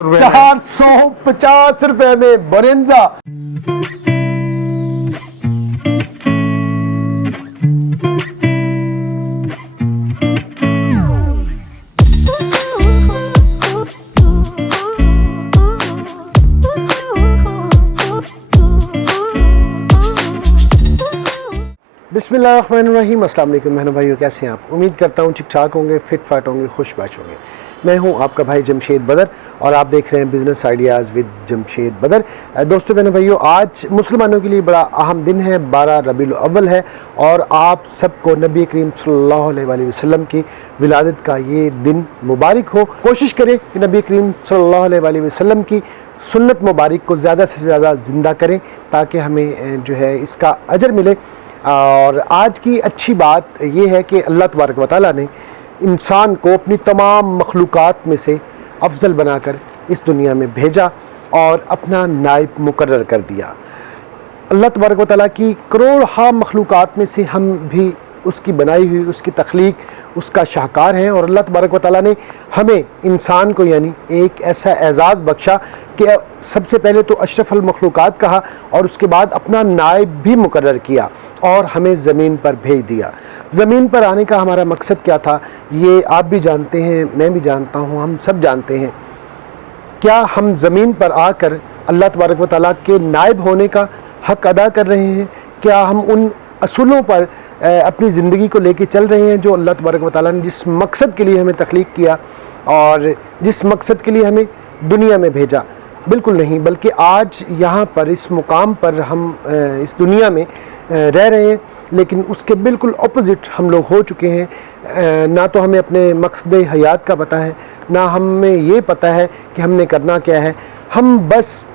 450 में बोरेंजा। बिस्मिल्लाहिर्रहमानिर्रहीम। अस्सलाम वालेकुम बहनों भाइयों, कैसे हैं आप? उम्मीद करता हूँ ठीक ठाक होंगे, फिट फाट होंगे, खुशबाश होंगे। मैं हूँ आपका भाई जमशेद बदर और आप देख रहे हैं बिज़नेस आइडियाज़ विद जमशेद बदर। दोस्तों बहनों भाइयों, आज मुसलमानों के लिए बड़ा अहम दिन है, 12 रबीउल अव्वल है और आप सबको नबी करीम सल्लल्लाहु अलैहि वसल्लम की विलादत का ये दिन मुबारक हो। कोशिश करें कि नबी करीम सल्लल्लाहु अलैहि वसल्लम की सुन्नत मुबारक को ज़्यादा से ज़्यादा ज़िंदा करें ताकि हमें जो है इसका अजर मिले। और आज की अच्छी बात यह है कि अल्लाह तबारक व तआला ने इंसान को अपनी तमाम मखलूक़ात में से अफजल बनाकर इस दुनिया में भेजा और अपना नाइब मुकर्रर कर दिया। अल्लाह तबारक व तआला की करोड़ मखलूक़ात में से हम भी उसकी बनाई हुई, उसकी तख्लीक, उसका शाहकार हैं और अल्लाह तबारक व तआला ने हमें इंसान को यानी एक ऐसा एज़ाज़ बख्शा कि सबसे पहले तो अशरफुल मखलूक़ात कहा और उसके बाद अपना नाइब भी मुकर्रर किया और हमें ज़मीन पर भेज दिया। ज़मीन पर आने का हमारा मकसद क्या था, ये आप भी जानते हैं, मैं भी जानता हूँ, हम सब जानते हैं। क्या हम ज़मीन पर आकर अल्लाह तबारक व तआला के नाइब होने का हक़ अदा कर रहे हैं? क्या हम उन असूलों पर अपनी ज़िंदगी को लेके चल रहे हैं जो अल्लाह तबारक व तआला ने जिस मकसद के लिए हमें तख्लीक किया और जिस मकसद के लिए हमें दुनिया में भेजा? बिल्कुल नहीं, बल्कि आज यहाँ पर इस मुकाम पर हम इस दुनिया में रह रहे हैं, लेकिन उसके बिल्कुल ऑपोजिट हम लोग हो चुके हैं। ना तो हमें अपने मकसद हयात का पता है, ना हमें ये पता है कि हमने करना क्या है। हम बस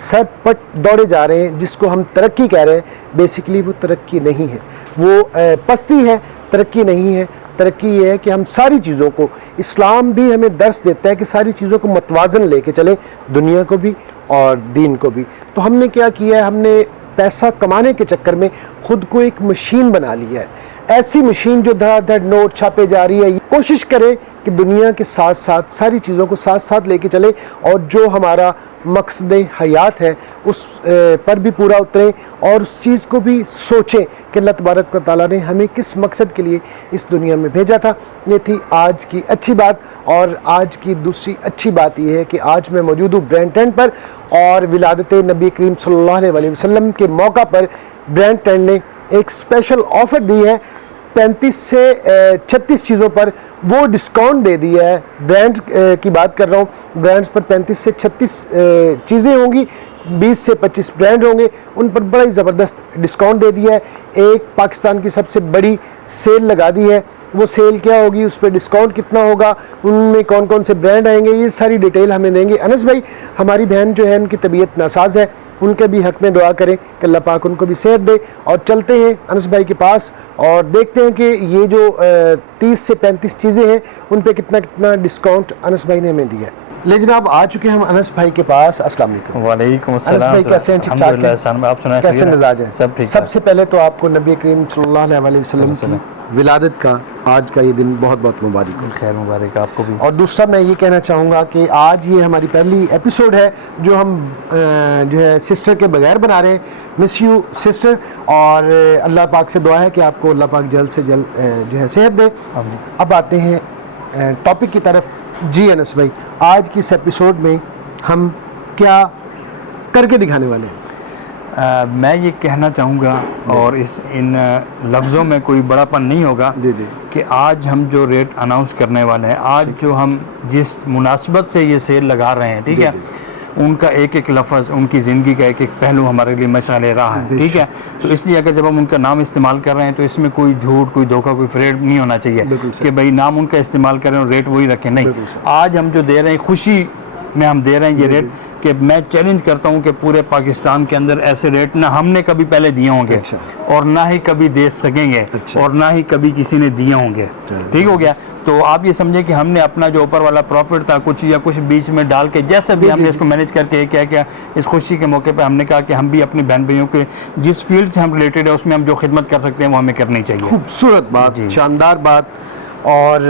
सर पट दौड़े जा रहे हैं, जिसको हम तरक्की कह रहे हैं। बेसिकली वो तरक्की नहीं है, वो पस्ती है, तरक्की नहीं है। तरक्की ये है कि हम सारी चीज़ों को, इस्लाम भी हमें दर्स देता है कि सारी चीज़ों को मतवाज़न लेके चलें, दुनिया को भी और दीन को भी। तो हमने क्या किया है, हमने पैसा कमाने के चक्कर में ख़ुद को एक मशीन बना लिया है। ऐसी मशीन जो धड़ाधड़ नोट छापे जा रही है। कोशिश करें कि दुनिया के साथ साथ सारी चीज़ों को साथ साथ लेके चले और जो हमारा मकसद हयात है उस पर भी पूरा उतरें और उस चीज़ को भी सोचें कि अल्लाह तबारक व तआला ने हमें किस मकसद के लिए इस दुनिया में भेजा था। ये थी आज की अच्छी बात। और आज की दूसरी अच्छी बात यह है कि आज मैं मौजूद हूँ ब्रांड टेंट पर और विलादत नबी करीम सल्लल्लाहु अलैहि वसल्लम के मौका पर ब्रांड टेंट ने एक स्पेशल ऑफ़र दी है। 35 से 36 चीज़ों पर वो डिस्काउंट दे दिया है। ब्रांड की बात कर रहा हूँ, ब्रांड्स पर 35 से 36 चीज़ें होंगी, 20 से 25 ब्रांड होंगे, उन पर बड़ा ही ज़बरदस्त डिस्काउंट दे दिया है। एक पाकिस्तान की सबसे बड़ी सेल लगा दी है। वो सेल क्या होगी, उस पर डिस्काउंट कितना होगा, उनमें कौन कौन से ब्रांड आएंगे, ये सारी डिटेल हमें देंगे अनस भाई। हमारी बहन जो है उनकी तबीयत नासाज है, उनके भी हक़ में दुआ करें कि अल्लाह पाक उनको भी सेहत दे। और चलते हैं अनस भाई के पास और देखते हैं कि ये जो 30 से 35 चीज़ें हैं उन पे कितना कितना डिस्काउंट अनस भाई ने हमें दिया है। लेकिन आप आ चुके हैं हम अनस भाई के पास। अस्सलाम वालेकुम। वालेकुम अस्सलाम। अनस भाई कैसे हैं? ठीक ठाक हैं? आप सुनाएं, कैसे मिजाज है? सब ठीक। सबसे पहले तो आपको नबी करीम सल्लल्लाहु अलैहि वसल्लम की विलादत का आज का ये दिन बहुत बहुत मुबारक हो। खैर मुबारक आपको भी। और दूसरा मैं ये कहना चाहूँगा कि आज ये हमारी पहली एपिसोड है जो हम जो है सिस्टर के बगैर बना रहे हैं। मिस यू सिस्टर, और अल्लाह पाक से दुआ है कि आपको अल्लाह पाक जल्द से जल्द जो है सेहत दे। अब आते हैं टॉपिक की तरफ। जी अनस भाई, आज की इस एपिसोड में हम क्या करके दिखाने वाले हैं? मैं ये कहना चाहूँगा और इन लफ्ज़ों में कोई बड़ापन नहीं होगा जी जी कि आज हम जो रेट अनाउंस करने वाले हैं, आज जो हम जिस मुनासिबत से ये सेल लगा रहे हैं, ठीक है, उनका एक एक लफ्ज़, उनकी ज़िंदगी का एक एक पहलू हमारे लिए मशाले रहा है, ठीक है। तो इसलिए अगर जब हम उनका नाम इस्तेमाल कर रहे हैं तो इसमें कोई झूठ, कोई धोखा, कोई फ्रेड नहीं होना चाहिए कि भाई नाम उनका इस्तेमाल करें और रेट वही रखें। नहीं, आज हम जो दे रहे हैं खुशी में हम दे रहे हैं ये रेट कि मैं चैलेंज करता हूं कि पूरे पाकिस्तान के अंदर ऐसे रेट ना हमने कभी पहले दिए होंगे और ना ही कभी दे सकेंगे और ना ही कभी किसी ने दिए होंगे। ठीक हो गया? तो आप ये समझें कि हमने अपना जो ऊपर वाला प्रॉफिट था कुछ या कुछ बीच में डाल के जैसे भी हमने इसको मैनेज करके क्या क्या इस खुशी के मौके पे हमने कहा कि हम भी अपनी बहन भाइयों के जिस फील्ड से हम रिलेटेड है उसमें हम जो खिदमत कर सकते हैं वो हमें करनी चाहिए। खूबसूरत बात, शानदार बात। और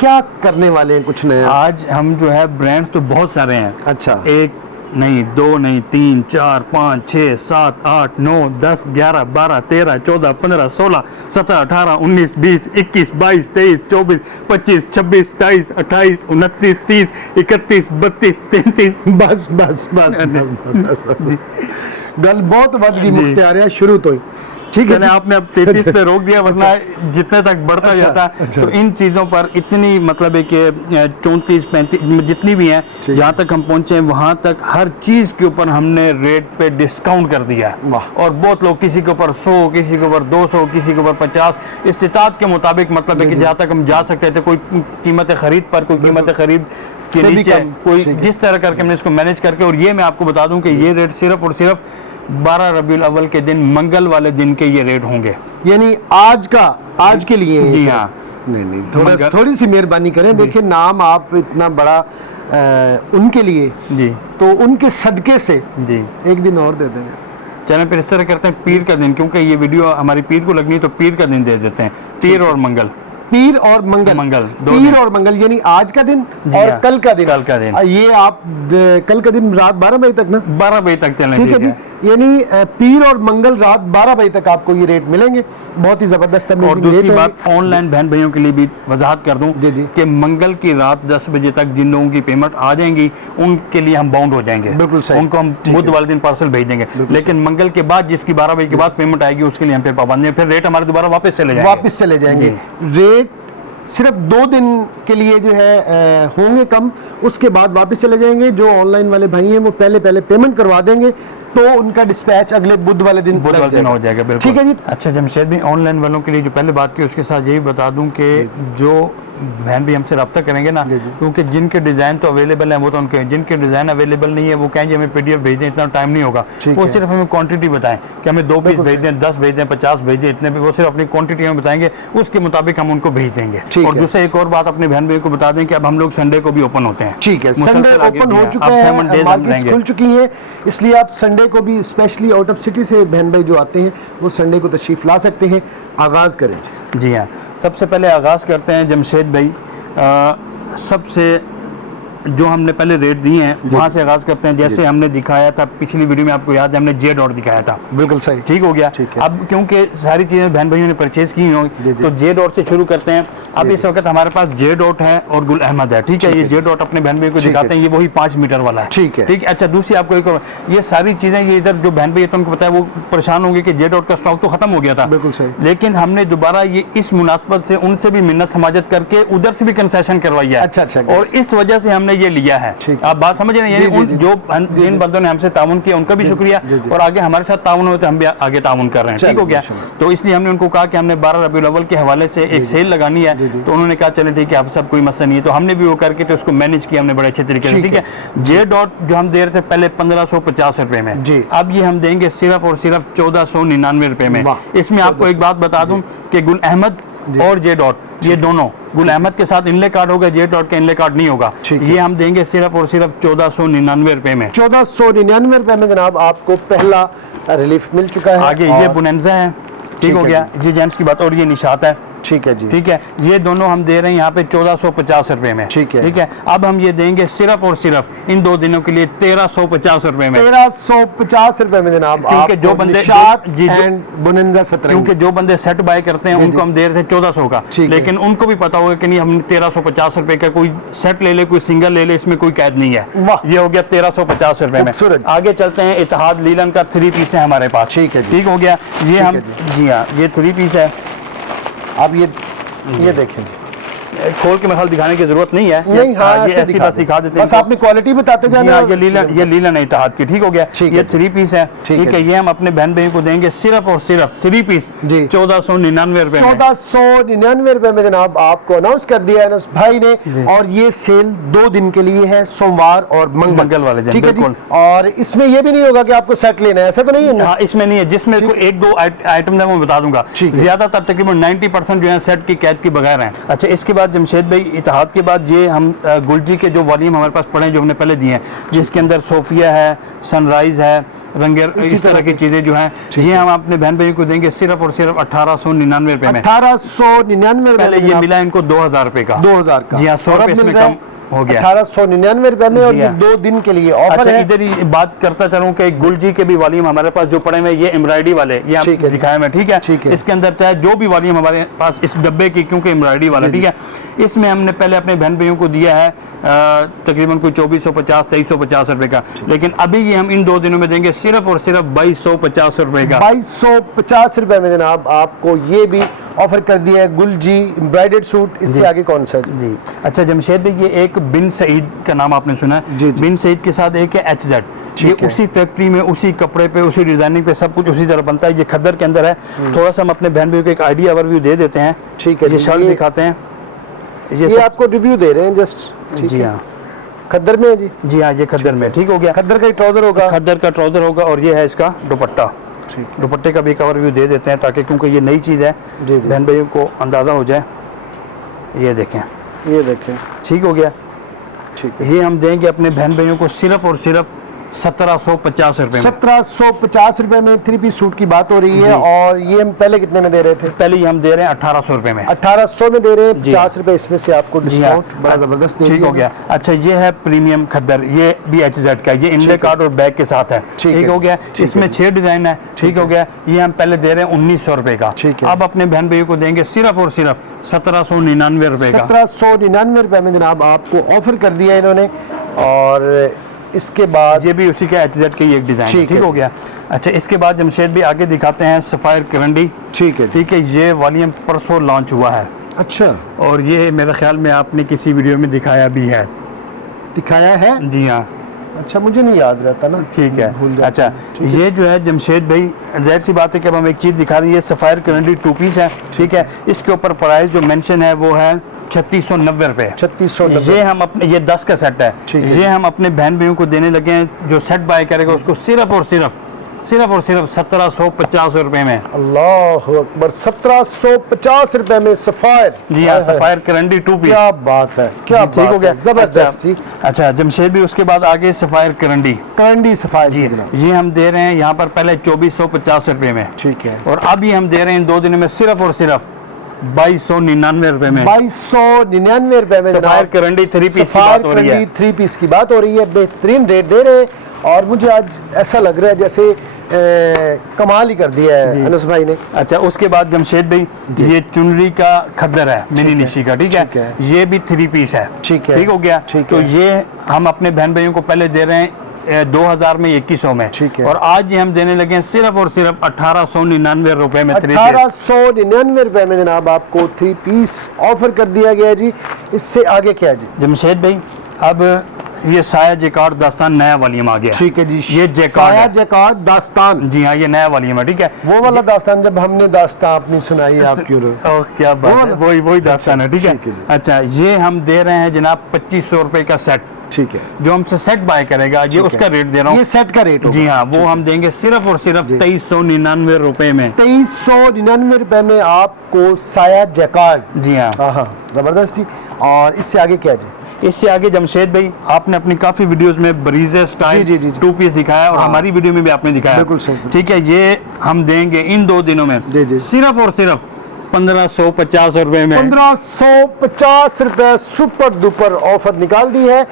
क्या करने वाले हैं कुछ नया? आज हम जो है ब्रांड्स तो बहुत सारे हैं। अच्छा, एक नहीं, दो नहीं, 3 4 5 6 7 8 9 10 11 12 13 14 15 16 17 18 19 20 21 22 23 24 25 26 27 28 29 30 31 32 33। बस बस बस बस गल बहुत बद गई जी। मुख्तियार शुरू तो ही। ठीक है मैंने जी। आपने अब 33 पे रोक दिया, वरना जितने तक बढ़ता अच्छा, जाता अच्छा। तो इन चीज़ों पर इतनी मतलब है कि 34 35 जितनी भी हैं, ठीक। जहाँ तक हम पहुँचे हैं वहाँ तक हर चीज़ के ऊपर हमने रेट पे डिस्काउंट कर दिया है। वाह। और बहुत लोग, किसी के ऊपर 100, किसी के ऊपर 200, किसी के ऊपर 50, इस्तिताअत के मुताबिक, मतलब है कि जहाँ तक हम जा सकते थे। कोई कीमत खरीद पर, कोई कीमत खरीद के से भी नीचे, कम। कोई ठीक है। जिस तरह करके हमने इसको मैनेज करके। और ये मैं आपको बता दूं कि ये रेट सिर्फ और सिर्फ 12 रबीउल अव्वल के दिन, मंगल वाले दिन के ये रेट होंगे। यानी आज के लिए है जी ये हाँ। सब? नहीं, थोड़ी सी मेहरबानी करें। देखिए, नाम आप इतना बड़ा उनके लिए, जी तो उनके सदके से जी। एक दिन और दे देंगे। चलें फिर इस तरह करते हैं, पीर का दिन, क्योंकि ये वीडियो हमारी पीर को लगनी है, तो पीर का दिन दे देते हैं। पीर और मंगल, पीर और मंगल, दो पीर दिन। और मंगल, यानी आज का दिन जी और हाँ, कल का दिन। कल का दिन। ये आप कल का दिन रात 12 बजे तक ना? 12 बजे तक चलें। ठीक है जी। यानी पीर और मंगल रात 12 बजे तक आपको ये रेट मिलेंगे। बहुत ही जबरदस्त और दूसरी बात, ऑनलाइन बहन भाइयों के लिए भी वजाहत कर दूं जी, जी। कि मंगल की रात 10 बजे तक जिन लोगों की पेमेंट आ जाएंगी, उनके लिए हम बाउंड हो जाएंगे। बिल्कुल सही। उनको हम बुध वाले दिन पार्सल भेज देंगे। लेकिन मंगल के बाद, जिसकी 12 बजे के बाद पेमेंट आएगी, उसके लिए हम पे पाबंदी है। फिर रेट हमारे दोबारा वापस चले जाएंगे। रेट सिर्फ 2 दिन के लिए जो है होंगे कम, उसके बाद वापस चले जाएंगे। जो ऑनलाइन वाले भाई हैं वो पहले पेमेंट करवा देंगे, तो उनका डिस्पैच अगले बुध वाले दिन हो जाएगा। बिल्कुल। ठीक है जी। अच्छा जमशेद भी, ऑनलाइन वालों के लिए जो पहले बात की, उसके साथ यही बता दूं कि जो बहन भी हमसे रब्ता करेंगे ना, क्योंकि जिनके डिज़ाइन तो अवेलेबल हैं वो तो उनके, जिनके डिज़ाइन अवेलेबल नहीं है वो कहेंगे हमें PDF भेज दें, इतना टाइम नहीं होगा। वो सिर्फ हमें क्वांटिटी बताएं कि हमें 2 पीस भेज दें, 10 भेज दें, 50 भेज दें, इतने भी, वो सिर्फ अपनी क्वांटिटी हमें बताएंगे, उसके मुताबिक हम उनको भेज देंगे। और दूसरा एक और बात अपने बहन भाई को बता दें कि अब हम लोग संडे को भी ओपन होते हैं। ठीक है, संडे ओपन हो चुका है, मार्केट्स खुल चुकी है, इसलिए आप संडे को भी, स्पेशली आउट ऑफ सिटी से बहन भाई जो आते हैं, वो संडे को तशरीफ ला सकते हैं। आगाज़ करें। जी हाँ, सबसे पहले आगाज़ करते हैं जमशेद भाई, सबसे जो हमने पहले रेट दिए हैं वहाँ से आगाज़ करते हैं। जैसे हमने दिखाया था पिछली वीडियो में, आपको याद है, हमने J डॉट दिखाया था। बिल्कुल सही। ठीक हो गया। ठीक है। अब क्योंकि सारी चीज़ें बहन भाइयों ने परचेज की होंगी, तो J डॉट से शुरू करते हैं। अब इस वक्त हमारे पास J डॉट है और गुल अहमद है। ठीक है, ये J डॉट अपने बहन भाई को दिखाते हैं, ये वही 5 मीटर वाला है। ठीक है। ठीक है। अच्छा, दूसरी आपको एक और, ये सारी चीज़ें, ये इधर जो बहन भाई तो उनको पता है, वो परेशान होंगे कि J डॉट का स्टॉक तो खत्म हो गया था। बिल्कुल सही। लेकिन हमने दोबारा ये इस मुनासबत से उनसे भी मिन्नत समाजत करके उधर से भी कंसेशन करवाई है। अच्छा। और इस वजह से हमने ये लिया है। आप बात समझ रहे हैं? यानी उन जो जिन बंदों ने हमसे ताउन किया उनका भी शुक्रिया, और आगे हमारे साथ ताउन होते हम भी आगे ताउन कर रहे हैं। ठीक हो गया। तो इसलिए हमने उनको कहा कि हमने 12 रबीउल अव्वल के हवाले से एक सेल लगानी है, तो उन्होंने कहा चले ठीक है, आप सब कोई मसला नहीं है। तो हमने भी वो करके तो उसको मैनेज किया हमने बड़े अच्छे तरीके से। ठीक है। J डॉट जो हम दे रहे थे पहले 1550 रुपए में, अब ये हम देंगे सिर्फ और सिर्फ 1499 रुपए में। इसमें आपको एक बात बता दूं कि गुल अहमद और J डॉट, ये दोनों, गुल अहमद के साथ इनले कार्ड होगा, J डॉट का इनले कार्ड नहीं होगा। ये हम देंगे सिर्फ और सिर्फ 1499 रुपए में। 1499 रुपए में जनाब आपको पहला रिलीफ मिल चुका है। आगे ये बुनेंजा है। ठीक हो गया जी, जेंट्स की बात। और ये निशात है। ठीक है जी। ठीक है, ये दोनों हम दे रहे हैं यहाँ पे 1450 रुपए में। ठीक है। ठीक है। अब हम ये देंगे सिर्फ और सिर्फ इन 2 दिनों के लिए 1350 रुपए में। 1350 रुपए में जनाब, क्योंकि जो बंदे बुनेंजा 17, क्योंकि जो बंदे सेट बाय करते हैं उनको हम दे रहे थे 1400 का, लेकिन उनको भी पता होगा कि नहीं, हम 1350 रुपए का कोई सेट ले ले, कोई सिंगल ले ले, इसमें कोई कैद नहीं है। ये हो गया 1350 रुपए में। आगे चलते हैं, इत्तेहाद लीलन का 3 पीस है हमारे पास। ठीक है। ठीक हो गया। ये हम, जी हाँ, ये 3 पीस है। आप ये देखें, खोल के मसाल दिखाने की जरूरत नहीं है। नहीं, हाँ, ये ऐसी बस दिखा देते हैं, बस आपने क्वालिटी बताते जाना। ये लीलन है इत्तेहाद की। ठीक हो गया। ये 3 पीस है। ठीक है। ये हम अपने बहन भाई को देंगे सिर्फ और सिर्फ 3 पीस 1499 रुपए। 1499 रुपए में जनाब आपको अनाउंस कर दिया अनस भाई ने। और ये सेल 2 दिन के लिए है, सोमवार और मंगल वाले दिन। ठीक है जी। और इसमें ये भी नहीं होगा कि आपको सेट लेना है, ऐसा तो नहीं है ना? इसमें नहीं है। जिसमें 1-2 आइटम है वो बता दूंगा, ज्यादातर तकरीबन 90% जो है सेट की कैद के बगैर है। अच्छा, इसके बाद बाद जमशेद भाई इत्तेहाद के बाद ये हम गुलजी के जो वॉल्यूम हमारे पास पड़े हैं जो हमने पहले दिए हैं, जिसके अंदर सोफिया है, सनराइज है, रंगेर, इस तरह की चीज़ें जो हैं ये हम अपने बहन भाइयों को देंगे सिर्फ और सिर्फ 1899 रुपये में। 1899 पहले ये मिला इनको 2000 रुपये का। 2000 का जी हाँ, 100 रुपये इसमें कम हो गया। 1899 रुपए में, और जी ये हाँ। 2 दिन के लिए ऑफर अच्छा, है। इधर ही बात करता चलूं कि गुलजी के भी वॉल्यूम हमारे पास जो पड़े हुए हैं, ये एम्ब्रॉयडरी वाले, ये ठीक आप है, दिखाए हैं, ठीक है। ठीक है। इसके अंदर चाहे जो भी वॉल्यूम हमारे पास इस डब्बे की, क्योंकि एम्ब्रॉयडरी वाला, ठीक है, इसमें हमने पहले अपने बहन भाइयों को दिया है तकरीबन कोई 2450 2350 रुपए का, लेकिन अभी ये हम इन 2 दिनों में देंगे सिर्फ और सिर्फ 2250 रुपए का। 2250 रुपए में जनाब आपको ये भी ऑफर कर दिया है गुलजी एम्ब्रॉयडर्ड सूट। इससे आगे कौन सा है? जी अच्छा जमशेद भाई, ये एक बिन सईद का नाम आपने सुना है। जी, जी। बिन सईद के साथ एक है HZ, ये ठीक है। उसी फैक्ट्री में, उसी कपड़े पे, उसी डिजाइनिंग पे सब कुछ उसी तरह बनता है। ये खद्दर के अंदर है। थोड़ा सा हम अपने बहन भाइयों को एक आइडिया ओवरव्यू दे देते हैं। ठीक है ये जी, शर्ट ये- दिखाते हैं, ये सब- आपको रिव्यू दे रहे हैं जस्ट। जी हाँ, खद्दर में है जी। जी हाँ, ये खद्दर में, ठीक हो गया। खद्दर का ट्राउजर होगा। खद्दर का ट्राउजर होगा, और ये है इसका दुपट्टा। ठीक दुपट्टे का भी एक ओवरव्यू दे देते हैं ताकि, क्योंकि ये नई चीज़ है, जी, जी। बहन भाइयों को अंदाज़ा हो जाए। ये देखें, ये देखें, ठीक हो गया। ठीक है। ये हम देंगे अपने बहन भाइयों को सिर्फ और सिर्फ 1750 रुपए में। 1750 रुपए में 3 पीस सूट की बात हो रही है। जी। और ये हम पहले कितने में दे रहे थे? पहले ही हम दे रहे हैं 1800 रुपए में। 1800 में दे रहे हैं। जी। 50 रुपए इसमें से आपको जी हाँ। डिस्काउंट बड़ा जबरदस्त दे ठीक दिया हो गया। अच्छा, ये है प्रीमियम खद्दर, ये भी HZ का, ये इनले कार्ड और बैग के साथ है। ठीक ठीक है। हो गया। ठीक इसमें है। 6 डिजाइन है। ठीक हो गया। ये हम पहले दे रहे हैं 1900 रुपए का। ठीक है। अब अपने बहन भाइयों को देंगे सिर्फ और सिर्फ 1799 रुपए का। 1799 रुपए में जनाब आपको ऑफर कर दिया इन्होंने। और इसके बाद ये भी उसी का HZ की एक डिजाइन है। ठीक ठीक है। हो गया। अच्छा, इसके बाद जमशेद भी आगे दिखाते हैं सफायर करंडी। ठीक है। ठीक है, ये वॉल्यूम परसों लॉन्च हुआ है, अच्छा, और ये मेरे ख्याल में आपने किसी वीडियो में दिखाया भी है। दिखाया है। जी हाँ, अच्छा, मुझे नहीं याद रहता ना। ठीक है। भूल जाता अच्छा, हूँ। ठीक है। ये जो है जमशेद भाई, जाहिर सी बात है कि अब हम एक चीज़ दिखा रहे हैं, ये सफ़ायर करंडी 2 पीस है। ठीक है, इसके ऊपर प्राइस जो मेंशन है वो है 3690 रुपए। 3690। ये हम अपने, ये 10 का सेट है, ठीक है। ये हम अपने बहन भाइयों को देने लगे हैं। जो सेट बाय करेगा उसको सिर्फ और सिर्फ 1750 रुपए में। अल्लाह अकबर, 1750 रुपए में सफायर। जी हाँ, सफ़ायर करंडी 2 पीस। क्या बात है, क्या ठीक हो बात गया। है, जबरदस्त जी। अच्छा जमशेद भी, उसके बाद आगे सफ़ायर करंडी, करंडी सफायर जी जनाब। ये हम दे रहे हैं यहाँ पर पहले 2450 रुपए में, ठीक है। और अभी हम दे रहे हैं इन 2 दिनों में सिर्फ और सिर्फ 2299 रुपए में। 2299 रुपए में सफ़ायर जनाब करंडी 3 पीस की सफायर बात हो रही है। करंडी 3 पीस की बात हो रही है। बेहतरीन रेट दे रहे हैं, और मुझे आज ऐसा लग रहा है जैसे कमाल ही कर दिया है अनस भाई ने। अच्छा, उसके बाद जमशेद भाई, ये चुनरी का खद्दर है, मिनी निशी का। ठीक ठीक है, है। ये भी 3 पीस है। ठीक है। ठीक हो गया। ठीक तो है। ये हम अपने बहन भाइयों को पहले दे रहे हैं 2000 में, 2100 में। ठीक है। और आज ये हम देने लगे हैं सिर्फ और सिर्फ 1899 रुपए में 3 पीस। 1899 रुपए में जनाब आपको 3 पीस ऑफर कर दिया गया जी। इससे आगे क्या जी? जमशेद भाई, अब ये साया जेकार्ड दास्तान नया वॉल्यूम आ गया। ठीक है जी। ये जेकार्ड साया है। जेकार्ड दास्तान, जी हाँ, ये नया वॉल्यूम है। ठीक है, वो वाला दास्तान जब हमने दास्तान अपनी सुनाई आपकी। ओह क्या बात है, वही दास्तान है। ठीक है। ठीक है जी। अच्छा, ये हम दे रहे हैं जनाब 2500 रुपए का सेट। ठीक है। जो हमसे सेट बाय करेगा, ये उसका रेट दे रहा ये हूँ। सेट का रेट होगा। जी हाँ, वो हम देंगे सिर्फ और सिर्फ 2399 रुपए में। 2399 रुपए में आपको साया जैकार्ड। जी हाँ। हाँ, जबरदस्त जी। और इससे आगे क्या जी? इससे आगे जमशेद भाई, आपने अपनी काफी वीडियोस में ब्रीजे स्टाइल जी, जी, जी। 2 पीस दिखाया, और हाँ। हमारी वीडियो में भी आपने दिखाया। बिल्कुल सही। ठीक है, ये हम देंगे इन 2 दिनों में जी, जी। सिर्फ और सिर्फ 1550 रुपए में। 1550 रुपए सुपर डुपर ऑफर निकाल दी है।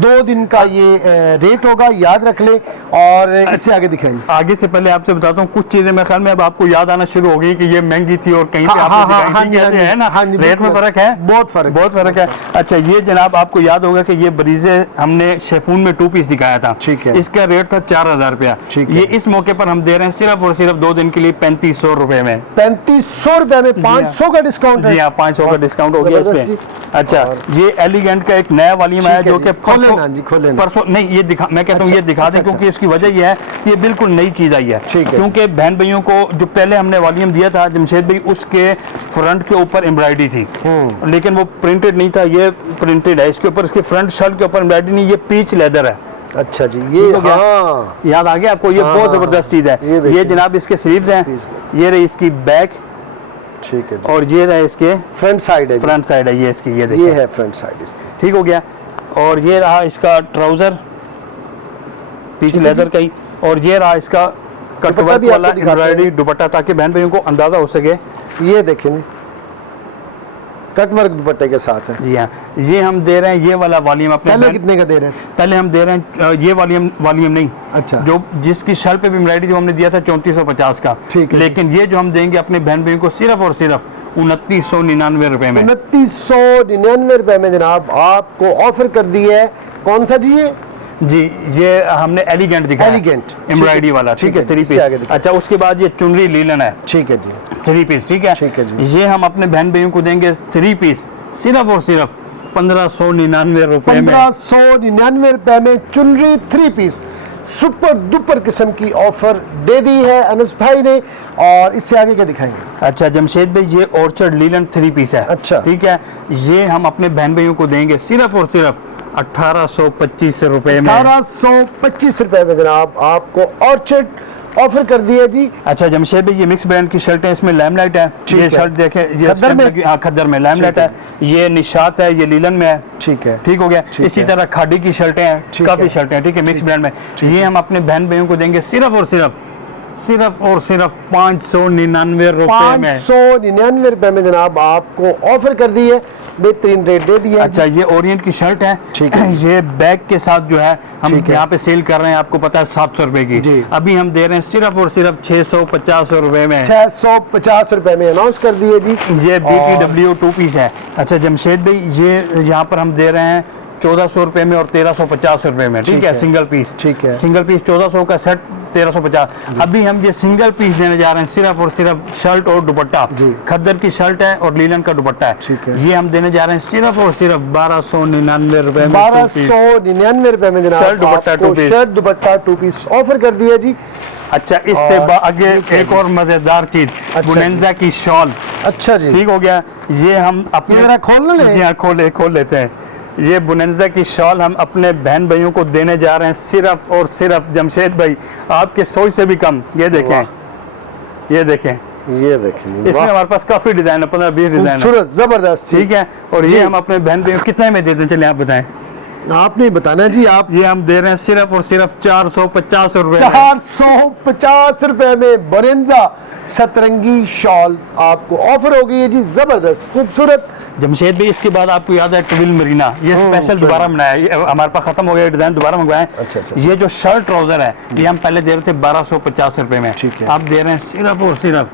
2 दिन का ये रेट होगा, याद रख ले। और इससे आगे दिखाएंगे। आगे से पहले आपसे बताता हूँ, कुछ चीजें मेरे ख्याल में अब आपको याद आना शुरू हो गई कि ये महंगी थी और कहीं पे आपने दिखाई थी, ऐसे है ना, रेट में फर्क है, बहुत फर्क है। अच्छा, ये जनाब आपको याद होगा कि ये ब्रीजे हमने शेफून में 2 पीस दिखाया था। ठीक है। इसका रेट था 4000 रुपया। ठीक है। ये इस मौके पर हम दे रहे हैं सिर्फ और सिर्फ 2 दिन के लिए 3500 रुपए में। 3500 रुपए में 500 का डिस्काउंट है। जी हाँ, 500 का डिस्काउंट हो गया इस जबरदस्त पे। जी। अच्छा, और- ये एलिगेंट का एक नया वॉल्यूम आया, ठीक है जो जी। कि खोले ना जी, खोले ना। परसों नहीं, ये दिखा, मैं कहता हूँ ये अच्छा, दिखा दें, अच्छा, क्योंकि इसकी वजह ये है, ये बिल्कुल नई चीज आई है। ठीक है। क्योंकि बहन भाइयों को जो पहले हमने वॉल्यूम दिया था जमशेद भाई, उसके फ्रंट के ऊपर एम्ब्रॉयडरी थी, लेकिन वो प्रिंटेड नहीं था। ये प्रिंटेड है, इसके ऊपर, इसके फ्रंट शर्ट के ऊपर एम्ब्रॉयडरी नहीं, ये पीच लेदर है। अच्छा जी, ये हो गया। हाँ। याद आ गया आपको, ये हाँ, बहुत हाँ, जबरदस्त चीज है। ये देखिए। ये जनाब इसके स्लीव्स हैं, ये रही इसकी बैक, ठीक है जी। और ये रहा इसके फ्रंट साइड है जी। फ्रंट साइड है ये इसकी, ये ये देखिए है फ्रंट साइड इसकी। ठीक हो गया। और ये रहा इसका ट्राउजर पीच ठीक है लेदर का ही, और ये रहा इसका दुपट्टा कटवर्क भी वाला आपको दिखाते हैं। एम्ब्रॉयडरी दुपट्टा, ताकि बहन भाइयों को अंदाजा हो सके। ये देखें जी, कट वर्क दुपट्टे के साथ है। जी हाँ, ये हम दे रहे हैं ये वाला वॉल्यूम अपने पहले बहन- कितने का दे रहे हैं? पहले हम दे रहे हैं ये वॉल्यूम नहीं, अच्छा। जो जिसकी शर्ट पे भी एम्ब्रॉयडरी जो हमने दिया था 3450 का, ठीक है। लेकिन ये जो हम देंगे अपने बहन भाइयों को सिर्फ और सिर्फ 2999 रुपए में। 2999 रुपए में जनाब आपको ऑफर कर दी है। कौन सा जी ये? जी, ये हमने एलिगेंट दिखाया, एलिगेंट एम्ब्रॉयडरी वाला, ठीक है, 3 इससे आगे पीस। दिखाएं। अच्छा, उसके बाद ये चुनरी लीलन है ठीक है जी। 3 पीस, ठीक है। ठीक है जी। ये हम अपने बहन भाइयों को देंगे 3 पीस सिर्फ और सिर्फ 1599 रुपए में। 1599 रुपए में चुनरी 3 पीस सुपर डुपर किस्म की ऑफर दे दी है अनस भाई ने। और इससे आगे क्या दिखाएंगे? अच्छा जमशेद भाई, ये ऑर्चर्ड लीलन 3 पीस है। अच्छा। ठीक है, ये हम अपने बहन भाइयों को देंगे सिर्फ और सिर्फ 1825 रुपए में। 1825 रुपए में जनाब आपको ऑर्चर्ड ऑफर कर दिया जी। अच्छा जमशेद भाई, ये मिक्स ब्रांड की शर्ट है, इसमें लैमलाइट है। ठीक ये है। शर्ट देखें, ये खद्दर इसके में? अंदर की- हाँ, खद्दर में लैमलाइट ठीक है। ये निशात है, ये लीलन में है। ठीक है। ठीक हो गया। ठीक इसी है। तरह खादी की शर्टें हैं, ठीक काफी है। शर्टें हैं, ठीक है, मिक्स ब्रांड में। ये हम अपने बहन भाइयों को देंगे सिर्फ और सिर्फ 599 रुपए में। 599 रुपए में जनाब आपको ऑफर कर दी है, बेहतरीन रेट दे दिया। अच्छा, ये ओरिएंट की शर्ट है। ठीक है। ये बैग के साथ जो है हम ठीक है। यहाँ पे सेल कर रहे हैं, आपको पता है 700 रुपए की। जी। अभी हम दे रहे हैं सिर्फ और सिर्फ 650 रुपए में। 650 रुपए में अनाउंस कर दिए जी। ये और- BTW 2 पीस है। अच्छा जमशेद भाई, ये यहाँ पर हम दे रहे हैं 1400 रुपए में और 1350 रुपए में, ठीक है, सिंगल पीस। ठीक है। सिंगल पीस 1400 का सेट 1350। अभी हम ये सिंगल पीस देने जा रहे हैं सिर्फ और सिर्फ शर्ट और दुपट्टा। जी। खद्दर की शर्ट है और लीलन का दुपट्टा है। ठीक है। ये हम देने जा रहे हैं सिर्फ और सिर्फ 1299 रुपए में। 1299 रुपए में जनाब शर्ट, दुपट्टा, आपको two piece. Shirt dupatta 2 piece offer कर दिया जी। अच्छा, इससे और- आगे ठीक है एक जी। और मजेदार चीज, अच्छा बुनेंजा की शॉल। अच्छा जी। ठीक हो गया। ये हम अपने ये जरा खोल ले। जी हाँ, खोल लेते हैं। ये बुनेंजा की शॉल हम अपने बहन भाइयों को देने जा रहे हैं सिर्फ और सिर्फ जमशेद भाई आपके सोच से भी कम। ये देखें, ये देखें, ये देखें, इसमें हमारे पास काफी डिजाइन है, 15-20 डिजाइन है। खूबसूरत जबरदस्त। ठीक है। और जी। ये हम अपने बहन भाइयों को कितने में देते हैं, चलिए आप बताएं। आपने बताना जी। आप ये हम दे रहे हैं सिर्फ और सिर्फ 450 रुपए में। 450 रुपए में बरेंजा सतरंगी शॉल आपको ऑफर हो गई है जी, जबरदस्त खूबसूरत। जमशेद भाई, इसके बाद आपको याद है ट्विल मरीना, ये स्पेशल दोबारा बनाया है। ये हमारे पास खत्म हो गया डिजाइन, दोबारा मंगवाया है। अच्छा, अच्छा। ये जो शर्ट ट्राउजर है, ये हम पहले दे रहे थे 1250 रुपए में। ठीक है। आप दे रहे हैं सिर्फ और सिर्फ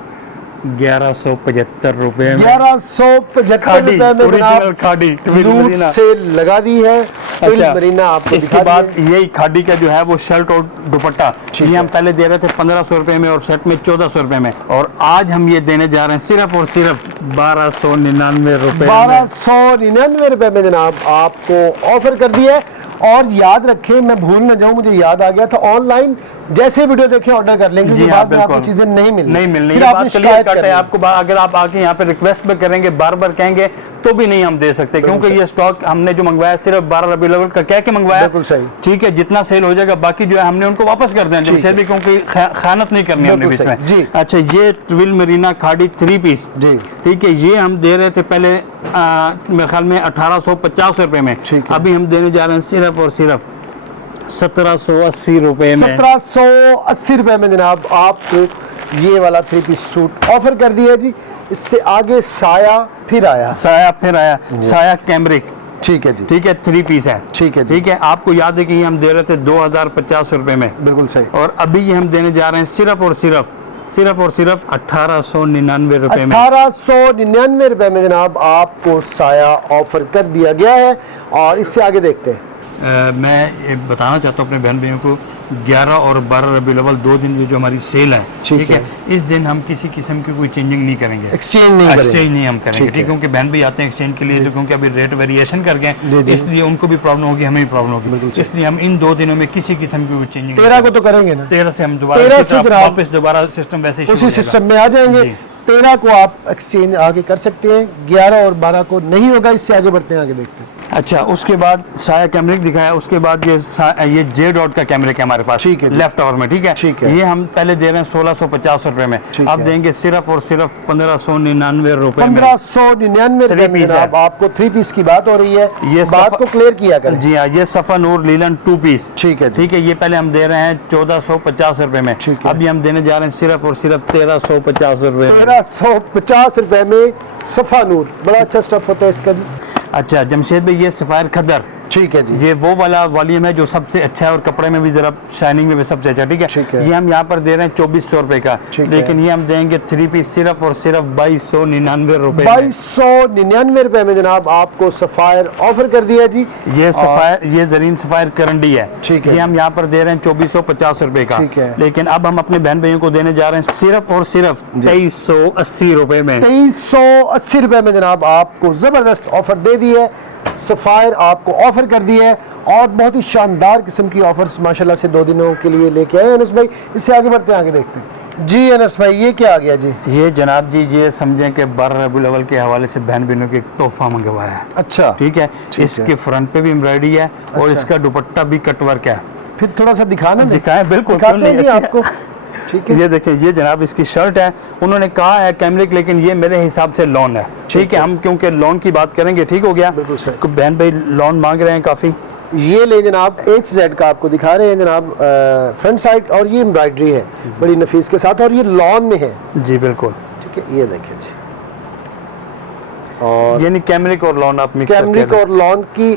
1175 रुपए में। 1175 खादी, रुपए में ओरिजिनल जनाब खादी ट्विल लूट मरीना। सेल लगा दी है। ट्विल अच्छा, मरीना आपको इसके दिखा बाद दिए। यही खादी का जो है वो शर्ट और दुपट्टा, ठीक ये है। हम पहले दे रहे थे 1500 रुपए में और सेट में 1400 रुपए में, और आज हम ये देने जा रहे हैं सिर्फ और सिर्फ 1299 रुपए में। 1299 रुपए में जनाब आपको ऑफर कर दिया है। और याद रखें, मैं भूल ना जाऊं, मुझे याद आ गया था, ऑनलाइन जैसे वीडियो देखें ऑर्डर कर लेंगे, जी क्योंकि हाँ, बाद में आपको बिल्कुल। चीजें नहीं मिलनी। नहीं मिलनी, फिर ये आपने बात क्लियर शिकायत कट है करनी। आपको। अगर आप आके यहाँ पे रिक्वेस्ट भी करेंगे, बार बार कहेंगे, तो भी नहीं हम दे सकते, क्योंकि ये स्टॉक हमने जो मंगवाया सिर्फ 12 रबी अव्वल का कह के मंगवाया। बिल्कुल सही। ठीक है, जितना सेल हो जाएगा बाकी जो है हमने उनको वापस कर देना, ठीक है। जमशेद भी, क्योंकि खानत नहीं करनी हमने बिल्कुल बीच में। सही। जी। अच्छा, ये ट्विल मरीना खाड़ी 3 पीस, जी। ठीक है, ये हम दे रहे थे पहले मेरे ख्याल में 1850 रुपए में। ठीक है। अभी हम देने जा रहे हैं सिर्फ और सिर्फ 1780 रुपए में। 1780 रुपए में जनाब आपको ये वाला 3 पीस सूट ऑफर कर दिया जी। इससे आगे साया फिर आया। साया फिर आया, साया कैमरिक, ठीक है जी। ठीक है, 3 पीस है। ठीक है जी। ठीक है, आपको याद है कि ये हम दे रहे थे 2050 रुपए में, बिल्कुल सही। और अभी ये हम देने जा रहे हैं सिर्फ और सिर्फ 1899 रुपए में। 1899 रुपए में जनाब आपको साया ऑफर कर दिया गया है। और इससे आगे देखते हैं। मैं ये बताना चाहता हूँ अपने बहन भाइयों को, 11 और 12 रबी अव्वल 2 दिन की जो हमारी सेल है, ठीक है, इस दिन हम किसी किस्म की कोई चेंजिंग नहीं करेंगे, एक्सचेंज नहीं करेंगे। एक्सचेंज नहीं हम करेंगे, ठीक है। ठीक, क्योंकि बहन भाई आते हैं एक्सचेंज के लिए, तो क्योंकि अभी रेट वेरिएशन कर जी, गए, जी। इसलिए उनको भी प्रॉब्लम होगी, हमें भी प्रॉब्लम होगी, इसलिए हम इन 2 दिनों में किसी किस्म की कोई चेंजिंग 13 को तो करेंगे ना। 13 से हम 13 दोबारा से जनाब वापस दोबारा सिस्टम वैसे ही शुरू उसी हो जाएगा। सिस्टम में आ जाएंगे। जी। 13 को आप एक्सचेंज आगे कर सकते हैं, 11 और 12 को नहीं होगा। इससे आगे बढ़ते हैं, आगे देखते हैं। अच्छा, उसके बाद साया कैमरिक दिखाया, उसके बाद ये जे डॉट का कैमरिक है हमारे पास, ठीक है जी। लेफ्ट ओवर में, ठीक है। ठीक है। ये हम पहले दे रहे हैं 1650 रुपए में, ठीक अब है। देंगे सिर्फ और सिर्फ 1599 रुपए में। 1599 रुपए में piece है। जनाब, आपको 3 पीस की बात हो रही है, ये बात सफा- को क्लियर किया करें। जी हाँ, ये सफा नूर लीलन 2 पीस, ठीक है जी। ठीक है। ये पहले हम दे रहे हैं 1450 रुपए में, ठीक है। अभी हम देने जा रहे हैं सिर्फ और सिर्फ 1350 रुपए में। 1350 रुपए में सफा नूर, बड़ा अच्छा स्टफ होता है इसका जी। अच्छा जमशेद भाई, ये सफायर खदर, ठीक है जी। ये वो वाला वॉल्यूम है जो सबसे अच्छा है और कपड़े में भी जरा शाइनिंग में भी सबसे अच्छा, ठीक ठीक है। है। ये हम यहाँ पर दे रहे हैं 2400 रुपए का, ठीक है। लेकिन ये हम देंगे 3 पीस सिर्फ और सिर्फ 2299 रुपए में। 2299 रुपए में जनाब आपको सफायर ऑफर कर दिया जी। ये सफायर, ये जरीन सफायर करंडी है, ठीक है। ये हम यहाँ पर दे रहे हैं 2450 रुपए का, ठीक है। लेकिन अब हम अपने बहन भाइयों को देने जा रहे हैं सिर्फ और सिर्फ 2380 रुपए में। 2380 रुपए में जनाब आपको जबरदस्त ऑफर दे दी है, सफायर आपको ऑफर कर दी है, और बहुत ही शानदार किस्म की ऑफर्स माशाल्लाह से 2 दिनों के लिए लेके आए अनस भाई। इससे आगे बढ़ते हैं, आगे देखते हैं जी। अनस भाई ये क्या आ गया जी? ये जनाब जी, ये समझें कि बर रबीउल अव्वल के हवाले से बहन बहनों की एक तोहफा मंगवाया है, अच्छा ठीक है। इसके फ्रंट पे भी एम्ब्रॉयडरी है और अच्छा। इसका दुपट्टा भी कटवर्क है। फिर थोड़ा सा दिखाना, दिखाएं, बिल्कुल, दिखाते क्यों हैं जी नहीं, आपको। ठीक है। ये देखिए, ये जनाब इसकी शर्ट है, उन्होंने कहा है कैमरिक, लेकिन ये मेरे हिसाब से लॉन है, ठीक है। हम क्योंकि लॉन की बात करेंगे, ठीक हो गया, बिल्कुल सही। तो बहन भाई लॉन मांग रहे हैं काफ़ी। ये ले जनाब HZ का आपको दिखा रहे हैं जनाब, फ्रंट साइड, और ये एम्ब्रॉयडरी है बड़ी नफीस के साथ, और ये लॉन में है, जी बिल्कुल, ठीक है। ये देखिए जी, और यानी कैमरिक और लॉन आप मिक्स कैमरिक करके और लॉन की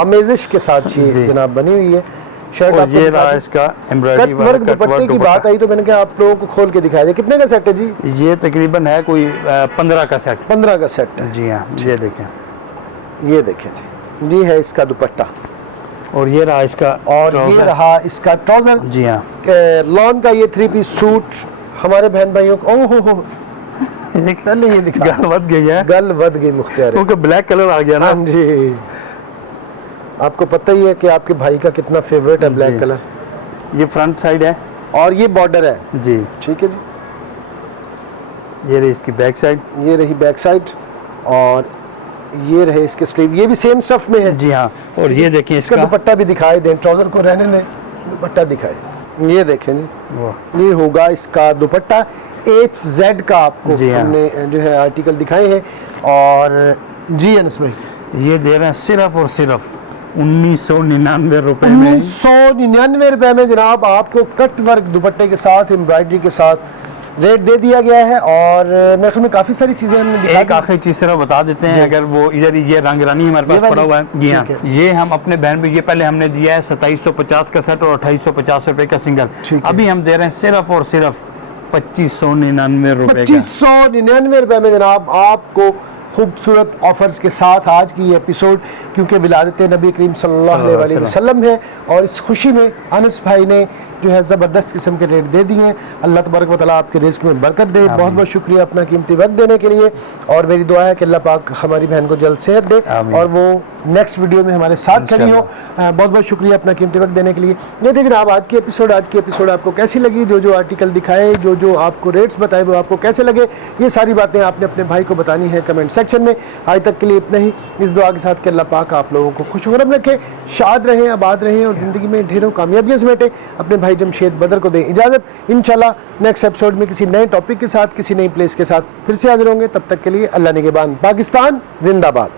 अमेजिश के साथ ये जी। जनाब बनी हुई है शर्ट। और आपको ये दिखा रहा दूं। इसका कट एम्ब्रॉयडरी वाला वर्क दुपट्टे की बात आई तो मैंने कहा आप लोगों को खोल के दिखाया जाए। कितने का सेट है जी? ये तकरीबन है कोई 15 का सेट। 15 का सेट है जी हाँ, ये देखें, ये देखें जी, ये है इसका दुपट्टा, और ये रहा इसका और ये ट्राउजर। रहा इसका ट्राउजर। जी हाँ, लॉन का ये 3 पीस सूट हमारे बहन भाइयों को, ओह हो चल ये दिखा, गल बद गई है गल बद गई मुख्तियार, क्योंकि ब्लैक कलर आ गया ना। हाँ जी, आपको पता ही है कि आपके भाई का कितना फेवरेट है ब्लैक जी। कलर। ये फ्रंट साइड है और ये बॉर्डर है, जी, ठीक है जी। ये रही इसकी बैक साइड। ये रही बैक साइड, और ये रहे इसके स्लीव, ये भी सेम स्टफ में है जी हाँ, और ये देखिए इसका इसका दुपट्टा भी दिखाई दें, ट्राउजर को रहने दें, दुपट्टा दिखाए, ये देखें जी, वाह, ये होगा इसका दुपट्टा। HZ का आपको जी हाँ। हमने जो है आर्टिकल दिखाए हैं। और जी अनस भाई, ये दे रहे हैं सिर्फ और सिर्फ 1999 रुपए में। 1999 रुपए में जनाब आपको कट वर्क दुपट्टे के साथ, एम्ब्रॉयडरी के साथ रेट दे दिया गया है। और मेरे ख्याल में काफ़ी सारी चीज़ें हमने दिखा एक दी। आखिरी चीज सिर्फ बता देते हैं, जी। अगर वो इधर ये रंग रानी हमारे ये पास वाली? पड़ा हुआ है, जी हाँ, ठीक है। ये हम अपने बहन भी, ये पहले हमने दिया है 2750 का सेट और 2850 रुपए का सिंगल, ठीक है। अभी हम दे रहे हैं सिर्फ और सिर्फ 2599 रुपए का। 2599 रुपए में जनाब आपको खूबसूरत ऑफर्स के साथ आज की ये एपिसोड, क्योंकि विलादत नबी करीम सल्लल्लाहु अलैहि वसल्लम है, और इस खुशी में अनस भाई ने जो है ज़बरदस्त किस्म के रेट दे दिए हैं। अल्लाह तबारक व तआला आपके रिज़्क़ में बरकत दे। बहुत बहुत शुक्रिया अपना कीमती वक्त देने के लिए, और मेरी दुआ है कि अल्लाह पाक हमारी बहन को जल्द सेहत दे और वो नेक्स्ट वीडियो में हमारे साथ खड़ी हो। बहुत बहुत शुक्रिया अपना कीमती वक्त देने के लिए। ये देखिए जनाब आज की एपिसोड आपको कैसी लगी, जो आर्टिकल दिखाए, जो आपको रेट्स बताए वो आपको कैसे लगे, ये सारी बातें आपने अपने भाई को बतानी है कमेंट सेक्शन में। आज तक के लिए इतना ही, इस दुआ के साथ कि अल्लाह पाक आप लोगों को खुश खुरम रखे, शाद रहें, आबाद रहें, और ज़िंदगी में ढेरों कामयाबियाँ समेटे। अपने भाई जमशेद बदर को दें इजाज़त। इंशाल्लाह नेक्स्ट एपिसोड में किसी नए टॉपिक के साथ, किसी नई प्लेस के साथ फिर से हाजिर होंगे। तब तक के लिए अल्लाह निगहबान। पाकिस्तान जिंदाबाद।